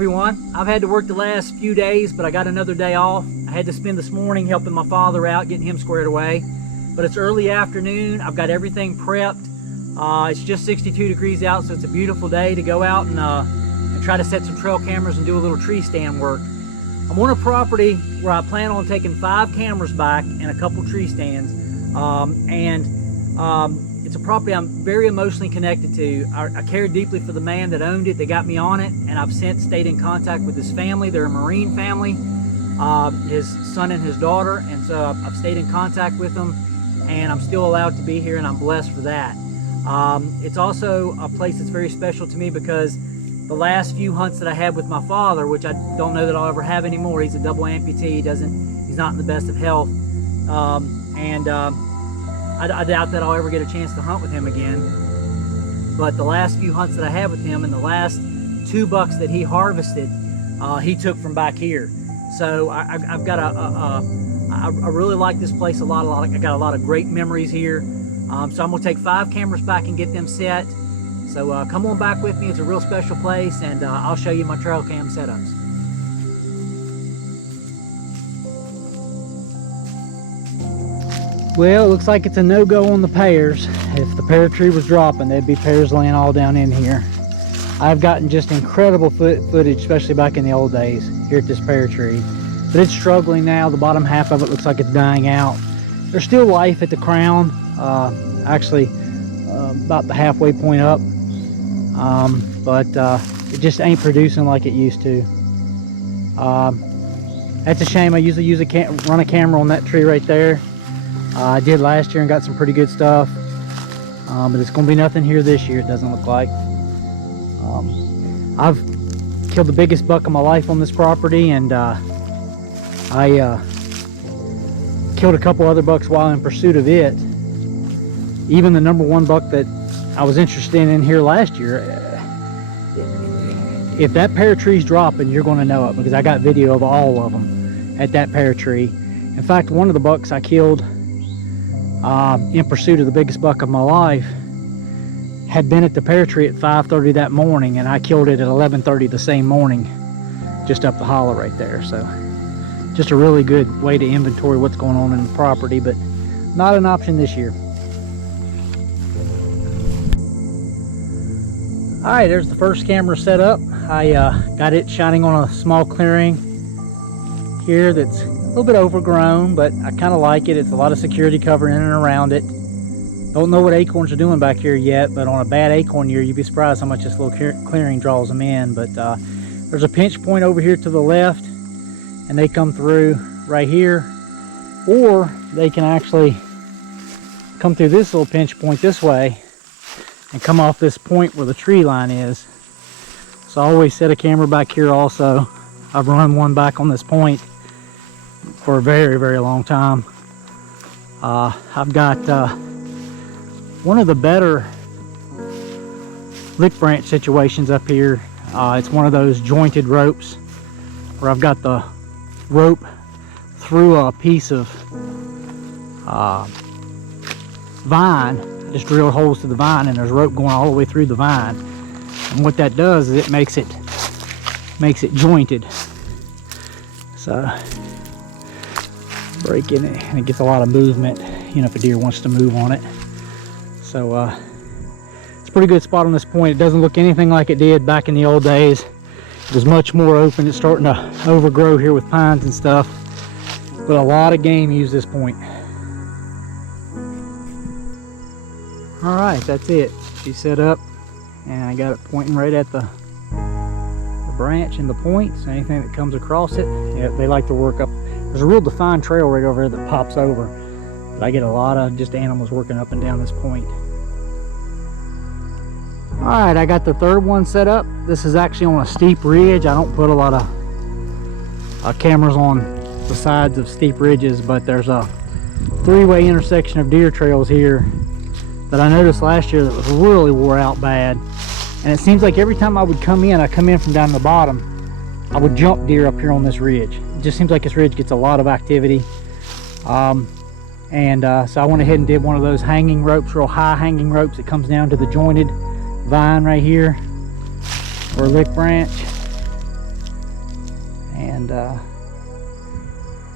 everyone. I've had to work the last few days, but I got another day off. I had to spend this morning helping my father out, getting him squared away. But it's early afternoon. I've got everything prepped. It's just 62 degrees out, so it's a beautiful day to go out and try to set some trail cameras and do a little tree stand work. I'm on a property where I plan on taking 5 cameras back and a couple tree stands. It's a property I'm very emotionally connected to. I care deeply for the man that owned it, that got me on it, and I've since stayed in contact with his family. They're a Marine family, his son and his daughter, and so I've stayed in contact with them, and I'm still allowed to be here, and I'm blessed for that. It's also a place that's very special to me because the last few hunts that I had with my father, which I don't know that I'll ever have anymore, he's a double amputee, he's not in the best of health, I doubt that I'll ever get a chance to hunt with him again. But the last few hunts that I had with him and the last 2 bucks that he harvested, he took from back here. So I've got I really like this place a lot. I got a lot of great memories here. So I'm gonna take 5 cameras back and get them set. So come on back with me. It's a real special place, and I'll show you my trail cam setups. Well, it looks like it's a no-go on the pears. If the pear tree was dropping, there'd be pears laying all down in here. I've gotten just incredible footage, especially back in the old days, here at this pear tree. But it's struggling now. The bottom half of it looks like it's dying out. There's still life at the crown, actually about the halfway point up. But it just ain't producing like it used to. That's a shame. I usually run a camera on that tree right there. I did last year and got some pretty good stuff, but it's gonna be nothing here this year, it doesn't look like. I've killed the biggest buck of my life on this property, and I killed a couple other bucks while in pursuit of it. Even the #1 buck that I was interested in here last year, if that pear tree's dropping, you're gonna know it, because I got video of all of them at that pear tree. In fact, one of the bucks I killed in pursuit of the biggest buck of my life had been at the pear tree at 5:30 that morning, and I killed it at 11:30 the same morning, just up the hollow right there. So just a really good way to inventory what's going on in the property, but not an option this year. All right, there's the first camera set up. I got it shining on a small clearing here that's a little bit overgrown, but I kind of like it. It's a lot of security cover in and around it. Don't know what acorns are doing back here yet, but on a bad acorn year, you'd be surprised how much this little clearing draws them in. But there's a pinch point over here to the left, and they come through right here, or they can actually come through this little pinch point this way and come off this point where the tree line is. So I always set a camera back here also. I've run one back on this point for a very, very long time. I've got one of the better lick branch situations up here. It's one of those jointed ropes where I've got the rope through a piece of vine. I just drilled holes to the vine, and there's rope going all the way through the vine. And what that does is it makes it jointed. So breaking it, and it gets a lot of movement, you know, if a deer wants to move on it. So it's a pretty good spot on this point. It doesn't look anything like it did back in the old days. It was much more open. It's starting to overgrow here with pines and stuff, but a lot of game use this point. All right, that's it. She's set up, and I got it pointing right at the branch and the point, so anything that comes across it, yeah, they like to work up. There's a real defined trail right over there that pops over, but I get a lot of just animals working up and down this point. All right, I got the third one set up. This is actually on a steep ridge. I don't put a lot of cameras on the sides of steep ridges, but there's a 3-way intersection of deer trails here that I noticed last year that was really wore out bad. And it seems like every time I would come in, I come in from down the bottom, I would jump deer up here on this ridge. It just seems like this ridge gets a lot of activity. So I went ahead and did one of those hanging ropes, real high hanging ropes that comes down to the jointed vine right here, or lick branch. and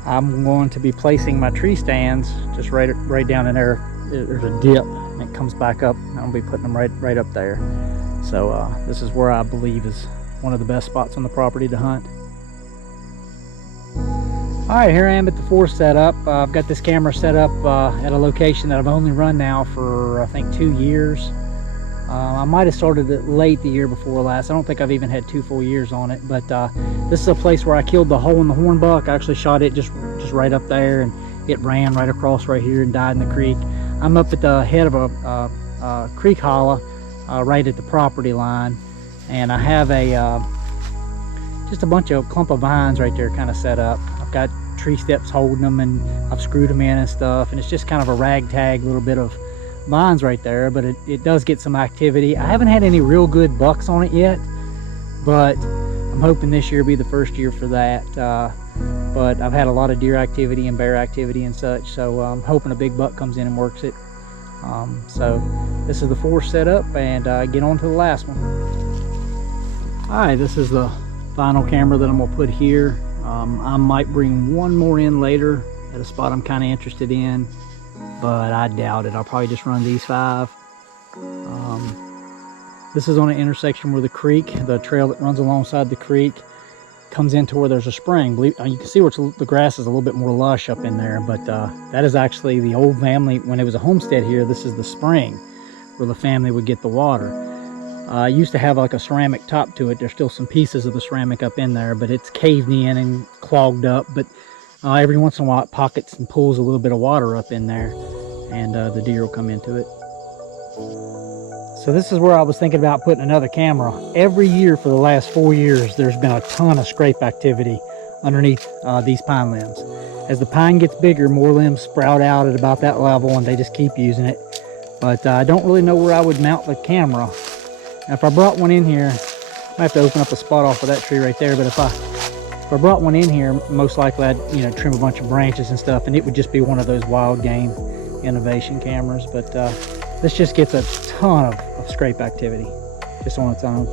I'm going to be placing my tree stands just right down in there. There's a dip and it comes back up. I'll be putting them right up there. So this is where I believe is one of the best spots on the property to hunt. Alright, here I am at the forest setup. I've got this camera set up at a location that I've only run now for I think 2 years. I might have started it late the year before last. I don't think I've even had 2 full years on it, but this is a place where I killed the hole in the hornbuck. I actually shot it just right up there, and it ran right across right here and died in the creek. I'm up at the head of a creek hollow right at the property line, and I have a just a bunch of clump of vines right there kind of set up. I've got tree steps holding them, and I've screwed them in and stuff, and it's just kind of a ragtag little bit of vines right there, but it does get some activity. I haven't had any real good bucks on it yet, but I'm hoping this year will be the first year for that. But I've had a lot of deer activity and bear activity and such, so I'm hoping a big buck comes in and works it. So this is the forest setup, and get on to the last one. Alright, this is the final camera that I'm going to put here. I might bring one more in later at a spot I'm kind of interested in, but I doubt it. I'll probably just run these 5. This is on an intersection where the creek, the trail that runs alongside the creek, comes into where there's a spring. You can see where the grass is a little bit more lush up in there, but that is actually the old family. When it was a homestead here, this is the spring where the family would get the water. It used to have like a ceramic top to it. There's still some pieces of the ceramic up in there, but it's caved in and clogged up. But every once in a while it pockets and pulls a little bit of water up in there, and the deer will come into it. So this is where I was thinking about putting another camera. Every year for the last 4 years, there's been a ton of scrape activity underneath these pine limbs. As the pine gets bigger, more limbs sprout out at about that level, and they just keep using it. But I don't really know where I would mount the camera. Now, if I brought one in here, I have to open up a spot off of that tree right there, but if I brought one in here, most likely I'd trim a bunch of branches and stuff, and it would just be one of those wild game innovation cameras. But this just gets a ton of scrape activity just on its own.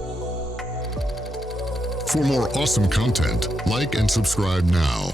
For more awesome content, like and subscribe now.